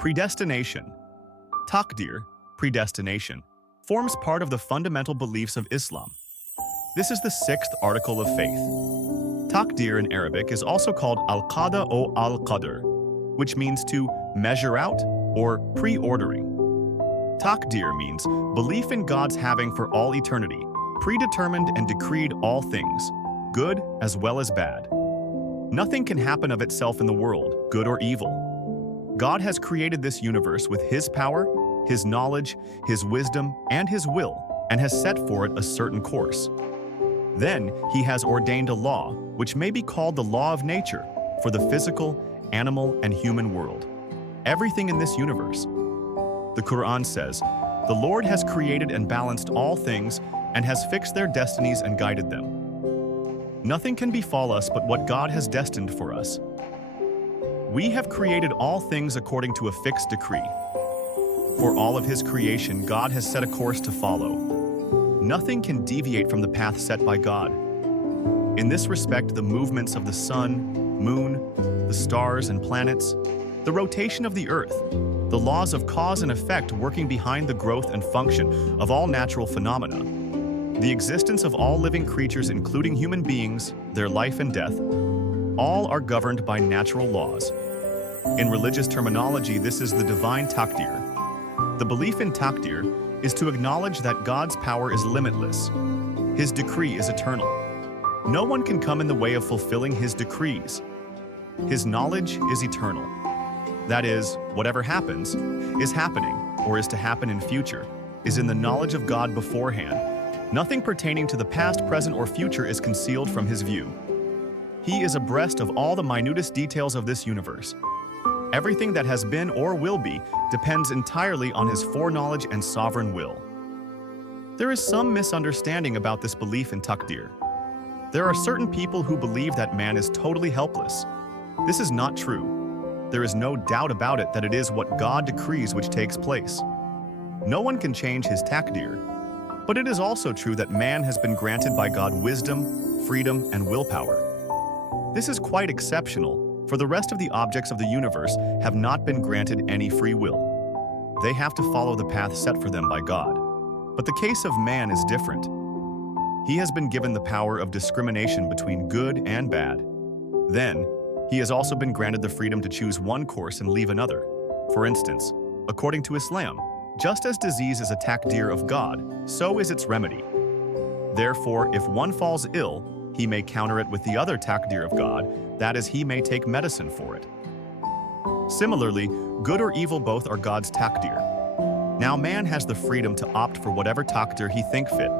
Predestination. Taqdir, predestination, forms part of the fundamental beliefs of Islam. This is the sixth article of faith. Taqdir in Arabic is also called al-qada or al-qadr, which means to measure out or pre-ordering. Taqdir means belief in God's having for all eternity, predetermined and decreed all things, good as well as bad. Nothing can happen of itself in the world, good or evil. God has created this universe with His power, His knowledge, His wisdom, and His will, and has set for it a certain course. Then He has ordained a law, which may be called the law of nature, for the physical, animal, and human world. Everything in this universe. The Quran says, "The Lord has created and balanced all things and has fixed their destinies and guided them." Nothing can befall us but what God has destined for us. We have created all things according to a fixed decree. For all of His creation, God has set a course to follow. Nothing can deviate from the path set by God. In this respect, the movements of the sun, moon, the stars and planets, the rotation of the earth, the laws of cause and effect working behind the growth and function of all natural phenomena, the existence of all living creatures including human beings, their life and death, all are governed by natural laws. In religious terminology, this is the divine taqdir. The belief in taqdir is to acknowledge that God's power is limitless. His decree is eternal. No one can come in the way of fulfilling His decrees. His knowledge is eternal. That is, whatever happens, is happening, or is to happen in future, is in the knowledge of God beforehand. Nothing pertaining to the past, present, or future is concealed from His view. He is abreast of all the minutest details of this universe. Everything that has been or will be depends entirely on His foreknowledge and sovereign will. There is some misunderstanding about this belief in taqdir. There are certain people who believe that man is totally helpless. This is not true. There is no doubt about it that it is what God decrees which takes place. No one can change His taqdir. But it is also true that man has been granted by God wisdom, freedom, and willpower. This is quite exceptional, for the rest of the objects of the universe have not been granted any free will. They have to follow the path set for them by God. But the case of man is different. He has been given the power of discrimination between good and bad. Then, he has also been granted the freedom to choose one course and leave another. For instance, according to Islam, just as disease is a taqdir of God, so is its remedy. Therefore, if one falls ill, he may counter it with the other taqdir of God, that is, he may take medicine for it. Similarly, good or evil both are God's taqdir. Now man has the freedom to opt for whatever taqdir he think fit.